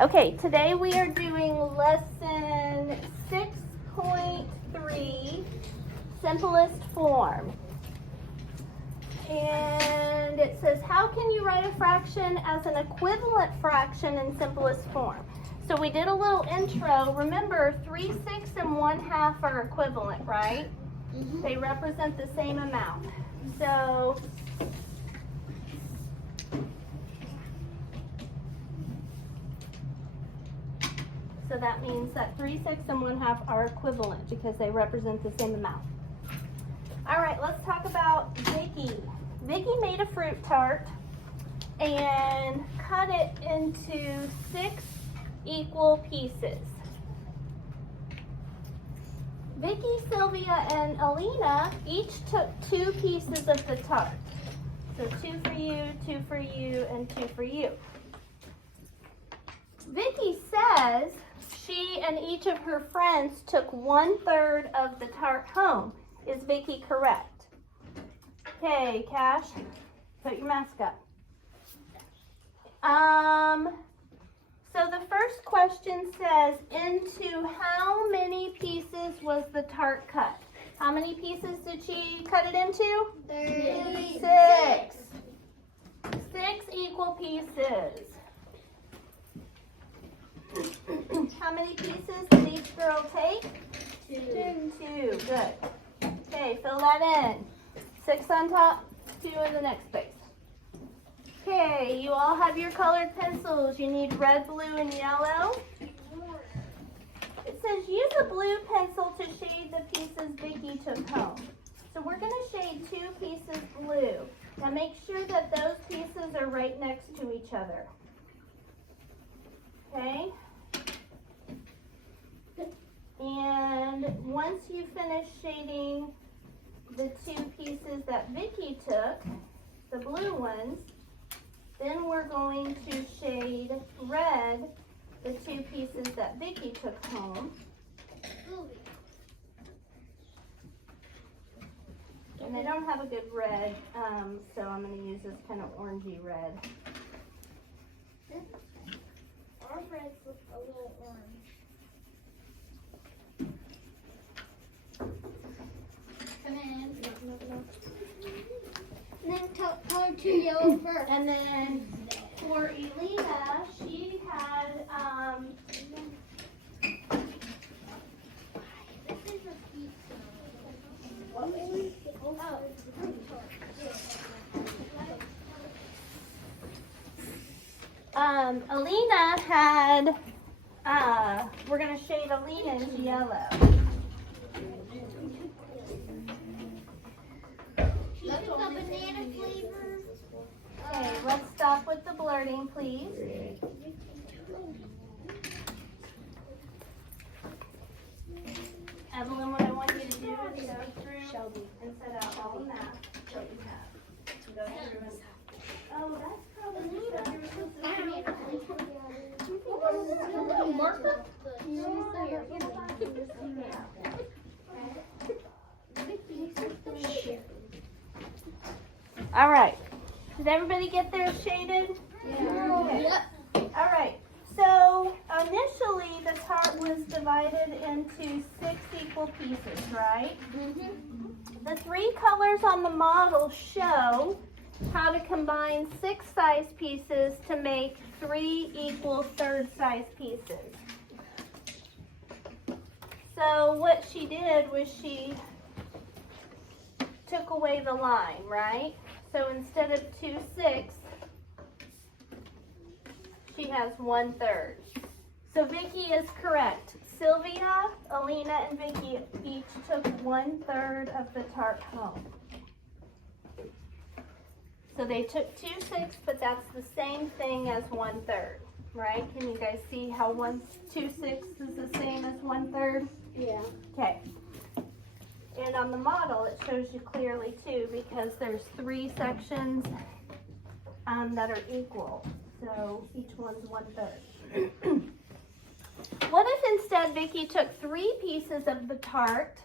Okay, today we are doing lesson 6.3, simplest form. And it says, how can you write a fraction as an equivalent fraction in simplest form? So we did a little intro. Remember, 3/6 and 1/2 are equivalent, right? Mm-hmm. They represent the same amount. So that means that 3/6 and 1/2 are equivalent because they represent the same amount. All right, let's talk about Vicky. Vicky made a fruit tart and cut it into 6 equal pieces. Vicky, Sylvia, and Alina each took 2 pieces of the tart. So 2 for you, 2 for you, and 2 for you. Vicky says she and each of her friends took 1/3 of the tart home. Is Vicky correct? Okay, Cash, put your mask up. So the first question says, into how many pieces was the tart cut? How many pieces did she cut it into? 6. 6 equal pieces. How many pieces did each girl take? 2. Good. Okay, fill that in. 6 on top, 2 in the next space. Okay, you all have your colored pencils. You need red, blue, and yellow. It says use a blue pencil to shade the pieces Vicky took home. So we're going to shade 2 pieces blue. Now make sure that those pieces are right next to each other. Okay? And once you finish shading the 2 pieces that Vicky took, the blue ones, then we're going to shade red the 2 pieces that Vicky took home. And they don't have a good red, so I'm going to use this kind of orangey red. Our reds look a little orange. Come in. And then color 2 yellow first. And then for Elena, she had, This is a pizza. Alina had, we're going to shade Alina's yellow. Look at the banana flavor. Okay, let's stop with the blurting, please. Evelyn, what I want you to do is go through and set out all the maps that you have. Go through and, oh, that's probably the stuff you were supposed to All right. Did everybody get theirs shaded? Yeah. Okay. Yep. All right. So initially the tart was divided into 6 equal pieces, right? Mm-hmm. The 3 colors on the model show how to combine 6 size pieces to make 3 equal third size pieces. So what she did was she took away the line, right? So instead of 2 6, she has 1/3. So Vicky is correct. Sylvia, Alina, and Vicky each took 1/3 of the tart home. So they took 2 6, but that's the same thing as 1/3, right? Can you guys see how 2 6 is the same as 1/3? Yeah. Okay. And on the model, it shows you clearly too, because there's 3 sections that are equal. So each one's 1/3. What if instead Vicky took 3 pieces of the tart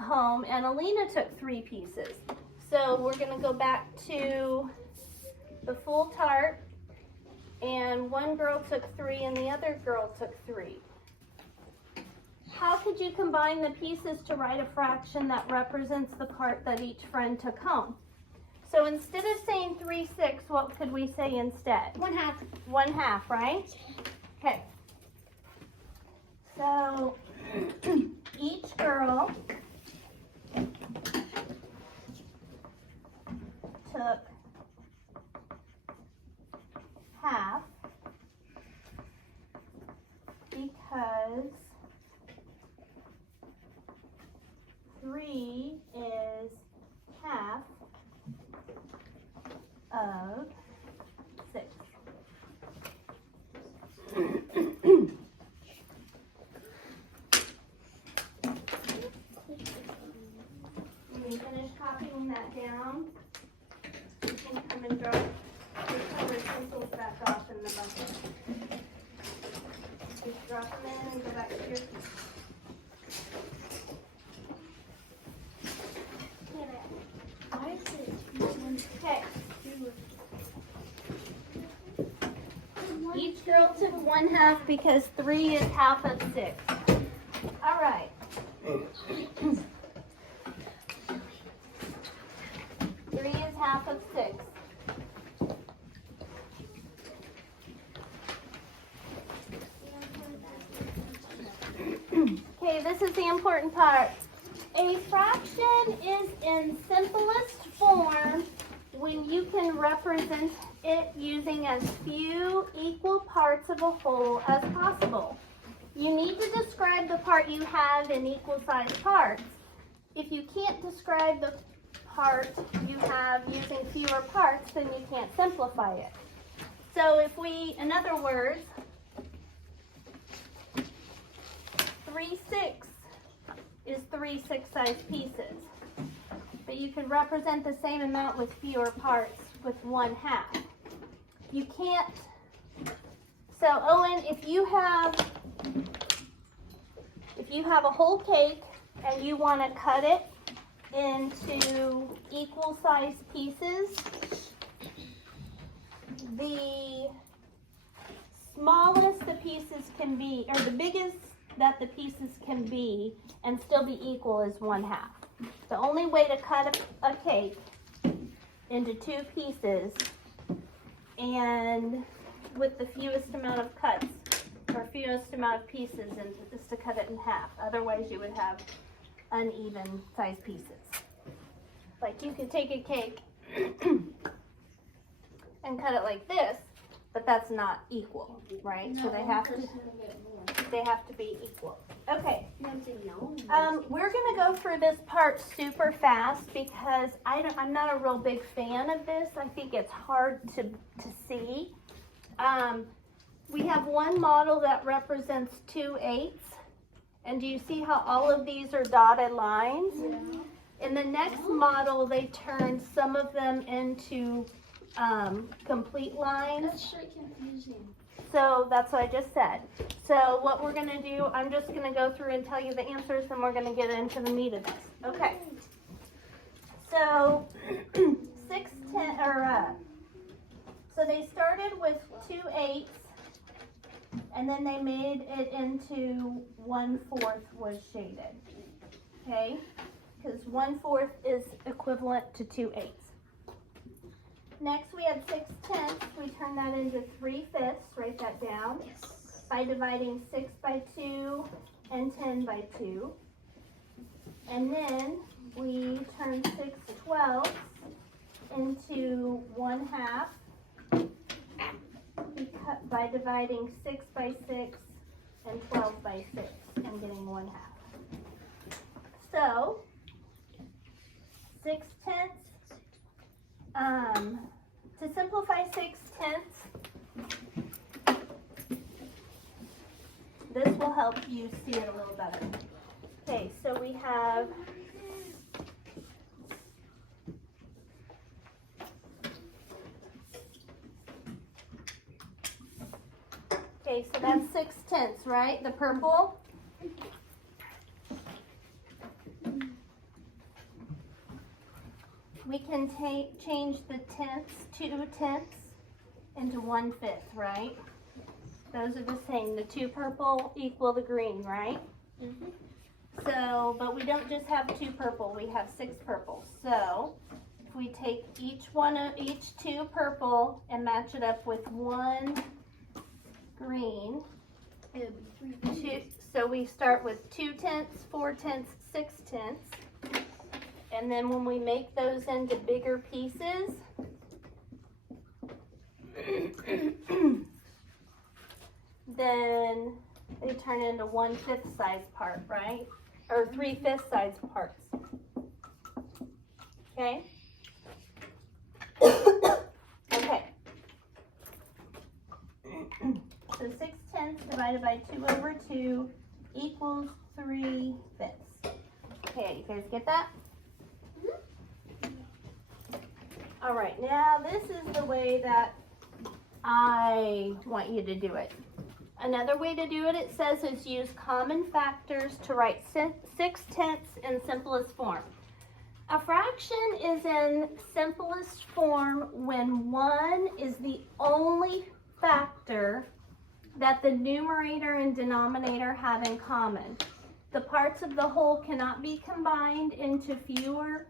home and Alina took 3 pieces? So we're going to go back to the full tart and one girl took 3 and the other girl took 3. How could you combine the pieces to write a fraction that represents the part that each friend took home? So instead of saying 3/6, what could we say instead? 1/2. 1/2, right? Okay. So each girl took half because 3 is half of 6. When you finish copying that down, you can come and drop your colored pencils back off in the bucket. Just drop them in and go back to your Why is it? Okay. Each girl took 1/2 because 3 is half of 6. All right. 3 is half of 6. Okay, this is the important part. A fraction is in simplest form when you can represent it using as few equal parts of a whole as possible. You need to describe the part you have in equal sized parts. If you can't describe the part you have using fewer parts, then you can't simplify it. So if we, in other words, 3/6 is 3 6-sized pieces. But you could represent the same amount with fewer parts with 1/2. You can't, so Owen, if you have a whole cake and you want to cut it into equal sized pieces, the smallest the pieces can be, or the biggest that the pieces can be and still be equal is 1/2. The only way to cut a cake into 2 pieces and with the fewest amount of cuts or fewest amount of pieces is to cut it in half. Otherwise you would have uneven sized pieces. Like you could take a cake and cut it like this, but that's not equal, right? So they have to be equal. Okay. We're gonna go through this part super fast because I'm not a real big fan of this. I think it's hard to see. We have one model that represents 2/8, and do you see how all of these are dotted lines? Yeah. In the next model, they turn some of them into complete lines. That's straight confusing. So that's what I just said. So what we're going to do, I'm just going to go through and tell you the answers, and we're going to get into the meat of this. Okay. So 6/10, so they started with 2/8, and then they made it into 1/4 was shaded. Okay? Because 1/4 is equivalent to 2/8. Next we had 6/10. We turn that into 3/5. Write that down. Yes. By dividing 6 by 2 and 10 by 2. And then we turn 6/12 into 1/2 by dividing 6 by 6 and 12 by 6 and getting 1/2. So 6/10. To simplify 6/10, this will help you see it a little better. Okay, so we have so that's 6/10, right? The purple. We can change the tenths to tenths into 1/5, right? Those are the same. The 2 purple equal the green, right? Mhm. So, but we don't just have 2 purple, we have 6 purple. So, if we take each 2 purple and match it up with 1 green, It would be 3. so we start with 2/10, 4/10, 6/10. And then when we make those into bigger pieces, then they turn into 1/5 size part, right? Or 3/5 size parts. Okay? Okay. So 6/10 divided by 2/2 equals 3/5. Okay, you guys get that? All right, now this is the way that I want you to do it. Another way to do it, it says, is use common factors to write 6/10 in simplest form. A fraction is in simplest form when 1 is the only factor that the numerator and denominator have in common. The parts of the whole cannot be combined into fewer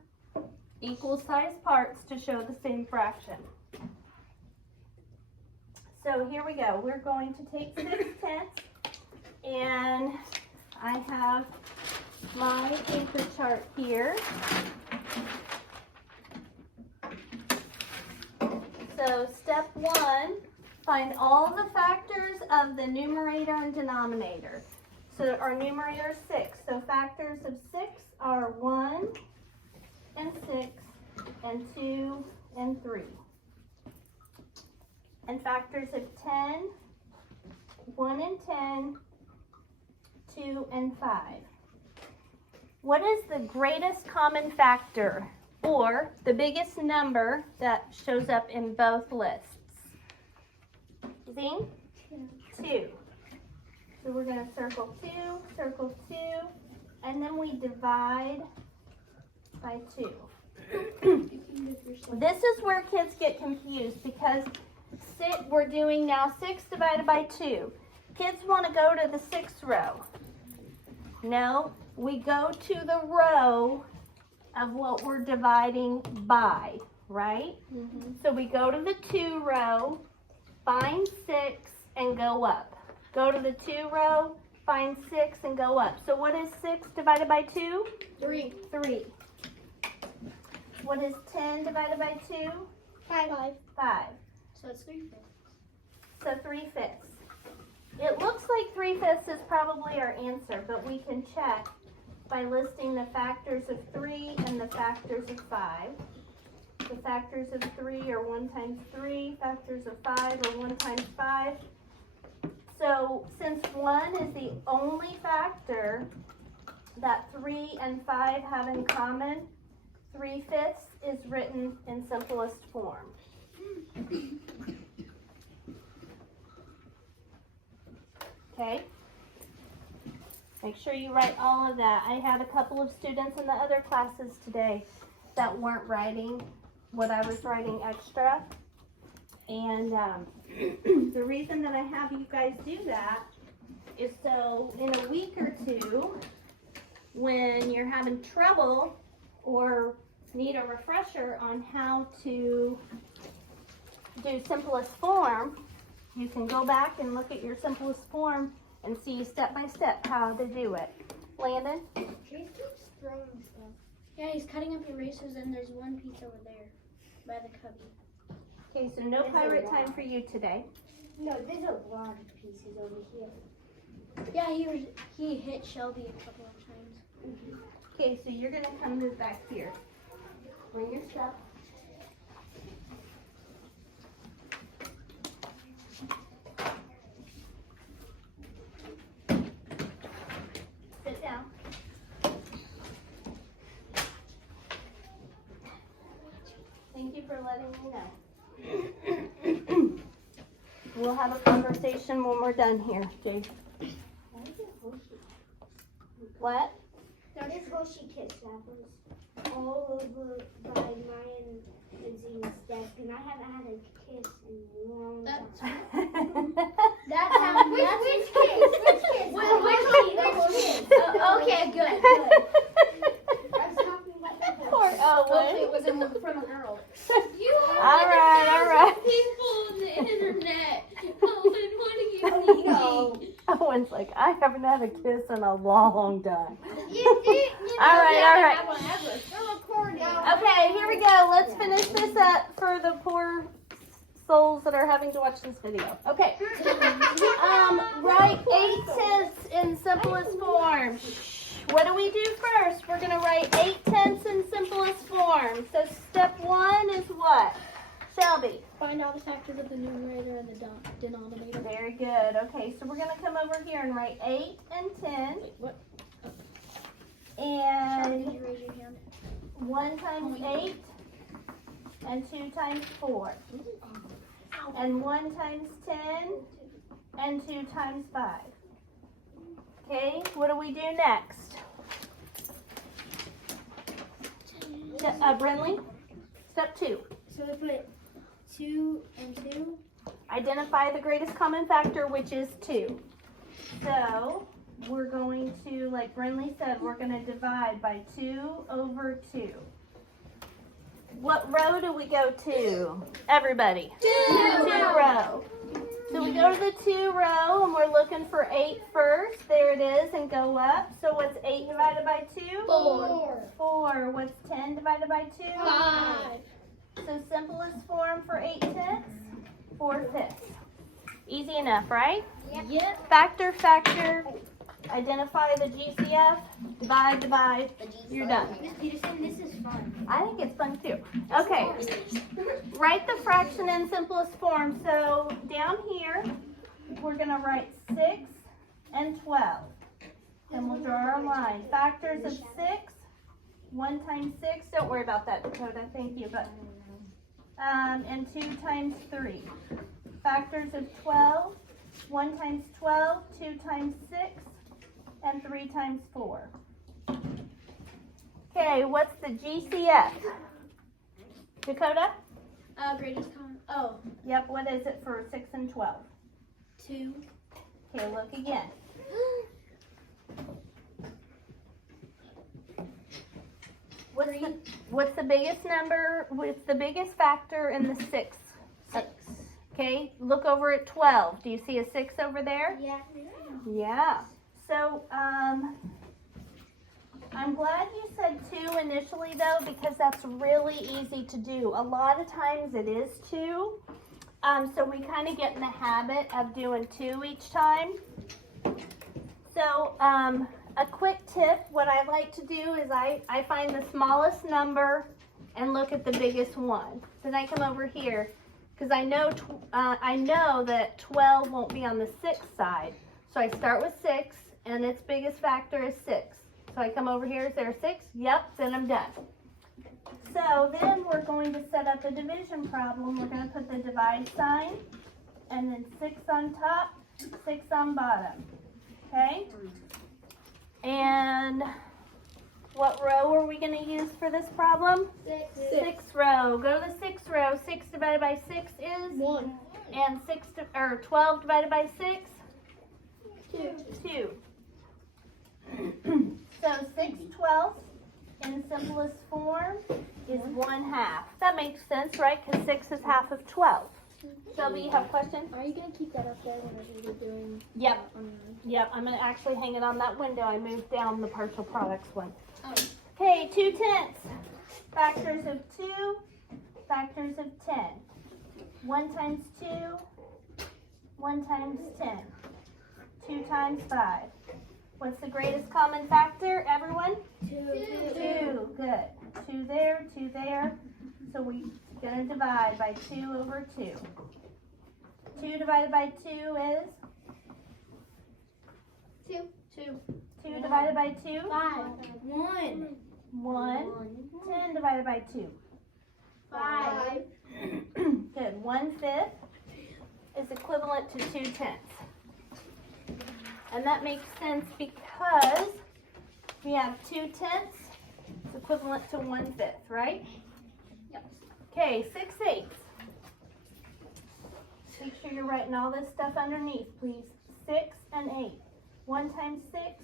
equal sized parts to show the same fraction. So here we go. We're going to take 6/10, and I have my paper chart here. So step 1, find all the factors of the numerator and denominator. So our numerator is 6. So factors of 6 are 1 and 6 and 2 and 3. And factors of 10, 1 and 10, 2 and 5. What is the greatest common factor or the biggest number that shows up in both lists? Zing? 2. So we're going to circle 2, and then we divide by 2. This is where kids get confused because we're doing now 6 divided by 2. Kids want to go to the 6th row. No, we go to the row of what we're dividing by, right? Mm-hmm. So we go to the 2 row, find 6, and go up. Go to the 2 row, find 6, and go up. So what is 6 divided by 2? 3. 3. What is 10 divided by 2? 5. 5. So it's 3/5. So 3/5. It looks like 3/5 is probably our answer, but we can check by listing the factors of 3 and the factors of 5. The factors of 3 are 1 times 3. Factors of 5 are 1 times 5. So since 1 is the only factor that 3 and 5 have in common, 3/5 is written in simplest form. Okay? Make sure you write all of that. I had a couple of students in the other classes today that weren't writing what I was writing extra. And the reason that I have you guys do that is so in a week or two, when you're having trouble or need a refresher on how to do simplest form, you can go back and look at your simplest form and see step by step how to do it. Landon? Chase keeps throwing stuff. Yeah, he's cutting up erasers, and there's one piece over there by the cubby. Okay, so no There's a pirate lot. time for you today. No, there's a lot of pieces over here. Yeah, he hit Shelby a couple of times. Okay, so you're gonna come move back here. Bring your stuff. Sit down. Thank you for letting me know. We'll have a conversation when we're done here, Jade. What? That is Hoshi Kiss apples. all over by mine and Zene's desk, and I haven't had a kiss in a long time. That sounds. Which kiss? Which kiss? Which kiss? Okay, good. I was talking about the kiss. Poor Hopefully it Owen. wasn't from a girl. All right. People on the internet. Owen, what do you mean? No. Owen's like, I haven't had a kiss in a long time. You did. All right. We're recording. Okay, here we go. Let's finish this up for the poor souls that are having to watch this video. Okay. Write 8/10 in simplest form. What do we do first? We're going to write 8/10 in simplest form. So step 1 is what? Shelby. Find all the factors of the numerator and the denominator. Very good. Okay, so we're going to come over here and write 8 and 10. Wait, what? And Did you raise your hand? 1 times 8 and 2 times 4. And 1 times 10 and 2 times 5. Okay, what do we do next? Brinley? Step 2. So we put 2 and 2. Identify the greatest common factor, which is 2. So we're going to, like Brinley said, we're going to divide by 2 over 2. What row do we go to? Everybody. 2 row. So we go to the 2 row and we're looking for 8 first. There it is, and go up. So what's 8 divided by 2? 4. 4. What's 10 divided by 2? 5. So simplest form for 8/10, 4/5. Easy enough, right? Yep. Factor. Identify the GCF. Divide. You're done. Miss Peterson, this is fun. I think it's fun too. Okay. Write the fraction in simplest form. So down here, we're going to write 6 and 12. And we'll draw our line. Factors of 6. 1 times 6. Don't worry about that, Dakota. Thank you. But and 2 times 3. Factors of 12. 1 times 12. 2 times 6. And 3 times 4. Okay, what's the GCF? Dakota? Greatest common. Oh, Yep, what is it for 6 and 12? 2. Okay, look again. What's the biggest number, what's the biggest factor in the 6? 6. Okay, look over at 12. Do you see a 6 over there? Yeah. Yeah. So, I'm glad you said 2 initially though, because that's really easy to do. A lot of times it is 2. So we kind of get in the habit of doing 2 each time. So, a quick tip, what I like to do is I find the smallest number and look at the biggest one. Then I come over here, because I know that 12 won't be on the 6 side. So I start with 6, and its biggest factor is 6. So I come over here, is there a 6? Yep, then I'm done. So then we're going to set up a division problem. We're going to put the divide sign, and then 6 on top, 6 on bottom. Okay? And what row are we going to use for this problem? 6th row. Go to the 6th row. 6 divided by 6 is? 1. And 12 divided by 6? 2. So 6/12 in simplest form is 1/2. That makes sense, right? Because 6 is half of 12. Shelby, you have a question? Are you going to keep that up there whenever you're doing? Yep. Yep, I'm going to actually hang it on that window. I moved down the partial products one. Oh. Okay, 2/10. Factors of 2, factors of 10. 1 times 2, 1 times 10. 2 times 5. What's the greatest common factor, everyone? 2. 2. Good. 2 there, 2 there. So we're going to divide by 2 over 2. 2 divided by 2 is? 2. 2 divided by 2? 5. 1. 1. 10 divided by 2. 5. Good. 1/5 is equivalent to 2/10. And that makes sense because we have 2/10 It's equivalent to 1/5, right? Yep. Okay, 6/8. Make sure you're writing all this stuff underneath, please. 6 and 8. 1 times 6,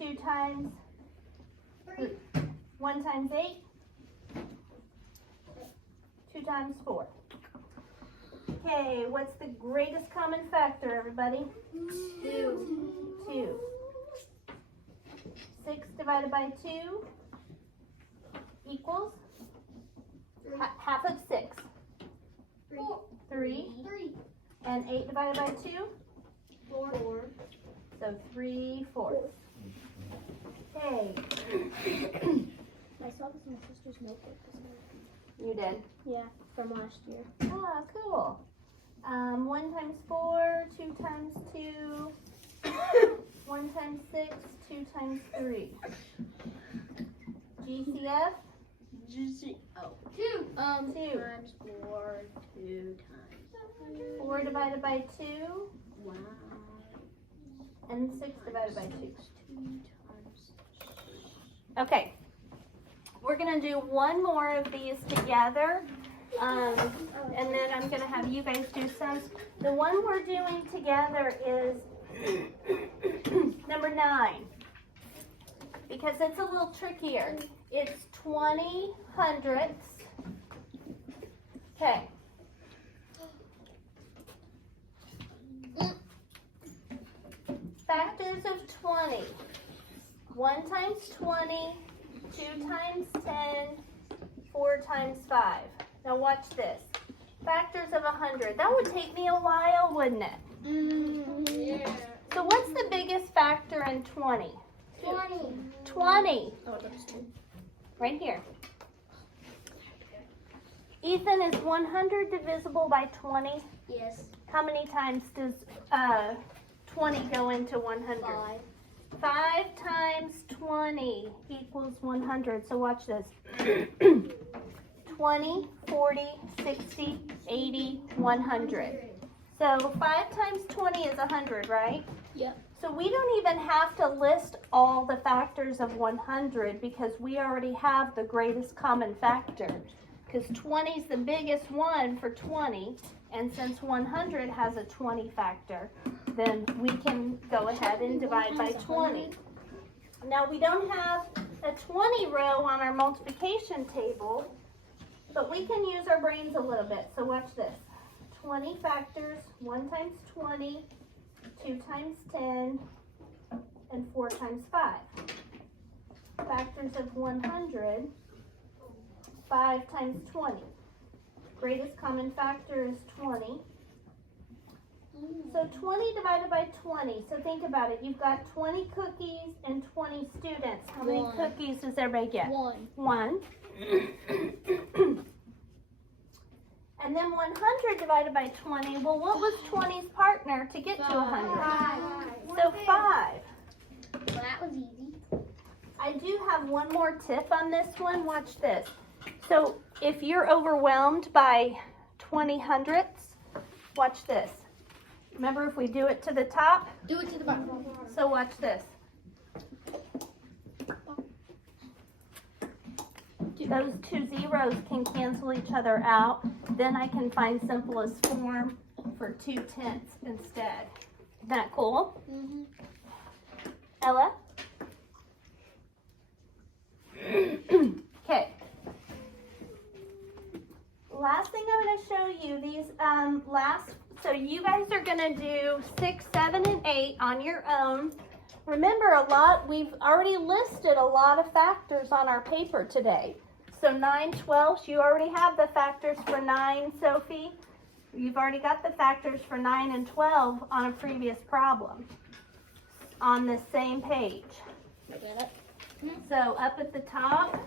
2 times 3. 1 times 8, 2 times 4. Okay, what's the greatest common factor, everybody? 2. 2. 6 divided by 2 equals half of 6. 3. 3. And 8 divided by 2? 4. So 3/4. Okay. I saw this in my sister's notebook this morning. You did? Yeah, from last year. Ah, cool. 1 times 4, 2 times 2, 1 times 6, 2 times 3. GCF? 2. 2. Times 4, 2 times. 4 divided by 2, Wow. and 6 divided by 2. 2 times. Okay. We're going to do one more of these together. And then I'm going to have you guys do some. The one we're doing together is number 9. Because it's a little trickier. It's 20 hundredths. Okay. Factors of 20. 1 times 20, 2 times 10, 4 times 5. Now watch this. Factors of 100. That would take me a while, wouldn't it? Yeah. So what's the biggest factor in 20? 20. 20. Oh, that's 2. Right here. Ethan, is 100 divisible by 20? Yes. How many times does 20 go into 100? 5. 5 times 20 equals 100. So watch this. 20, 40, 60, 80, 100. So 5 times 20 is 100, right? Yep. So we don't even have to list all the factors of 100 because we already have the greatest common factor. Because 20 is the biggest one for 20. And since 100 has a 20 factor, then we can go ahead and divide by 20. Now we don't have a 20 row on our multiplication table, but we can use our brains a little bit. So watch this. 20 factors, 1 times 20, 2 times 10, and 4 times 5. Factors of 100, 5 times 20. Greatest common factor is 20. So 20 divided by 20. So think about it. You've got 20 cookies and 20 students. How many 1. cookies does everybody get? 1. 1. And then 100 divided by 20. Well, what was 20's partner to get to 100? 5. So 5. Well, that was easy. I do have one more tip on this one. Watch this. So if you're overwhelmed by 20 hundredths, watch this. Remember, if we do it to the top, Do it to the bottom. so watch this. Those 2 zeros can cancel each other out. Then I can find simplest form for 2 tenths instead. Isn't that cool? Mm-hmm. Ella? Okay. Last thing I'm going to show you, these so you guys are going to do 6, 7, and 8 on your own. Remember, we've already listed a lot of factors on our paper today. So 9 12ths, you already have the factors for 9, Sophie. You've already got the factors for 9 and 12 on a previous problem on the same page. So up at the top,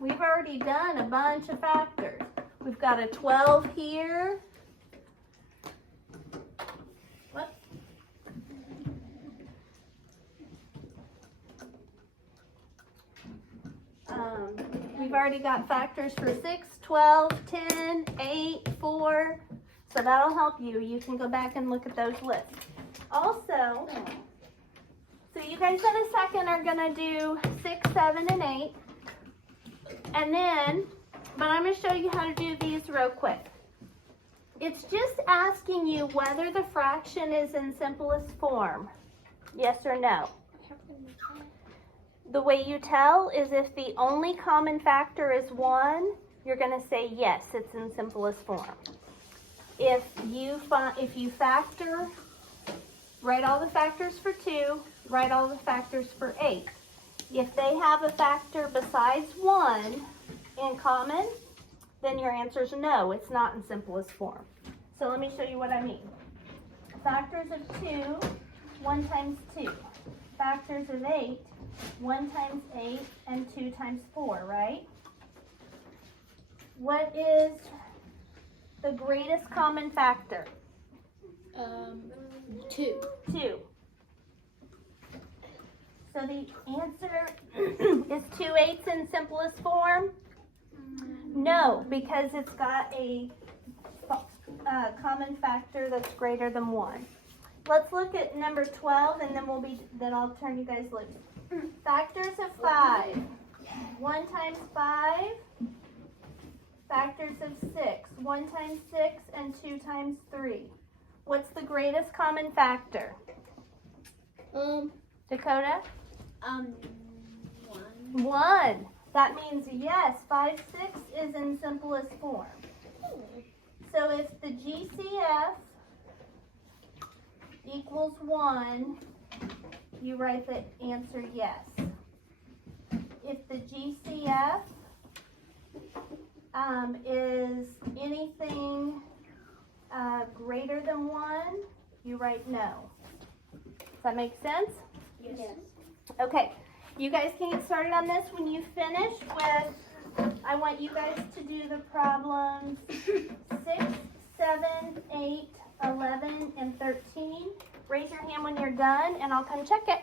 we've already done a bunch of factors. We've got a 12 here. What? We've already got factors for 6, 12, 10, 8, 4. So that'll help you. You can go back and look at those lists. Also, so you guys in a second are going to do 6, 7, and 8. And then, but I'm going to show you how to do these real quick. It's just asking you whether the fraction is in simplest form. Yes or no. The way you tell is if the only common factor is 1, you're going to say yes, it's in simplest form. If you factor, write all the factors for 2, write all the factors for 8. If they have a factor besides 1 in common, then your answer is no, it's not in simplest form. So let me show you what I mean. Factors of 2, 1 times 2. Factors of 8, 1 times 8 and 2 times 4, right? What is the greatest common factor? 2. 2. So the answer is 2 8s in simplest form? No, because it's got a common factor that's greater than 1. Let's look at number 12 and then I'll turn you guys loose. Factors of 5. 1 times 5. Factors of 6. 1 times 6 and 2 times 3. What's the greatest common factor? Dakota? 1. That means yes, 5 6 is in simplest form. So if the GCF equals 1, you write the answer yes. If the GCF is anything greater than 1, you write no. Does that make sense? Yes. Okay, you guys can get started on this when you finish with, I want you guys to do the problems 6, 7, 8, 11, and 13. Raise your hand when you're done and I'll come check it.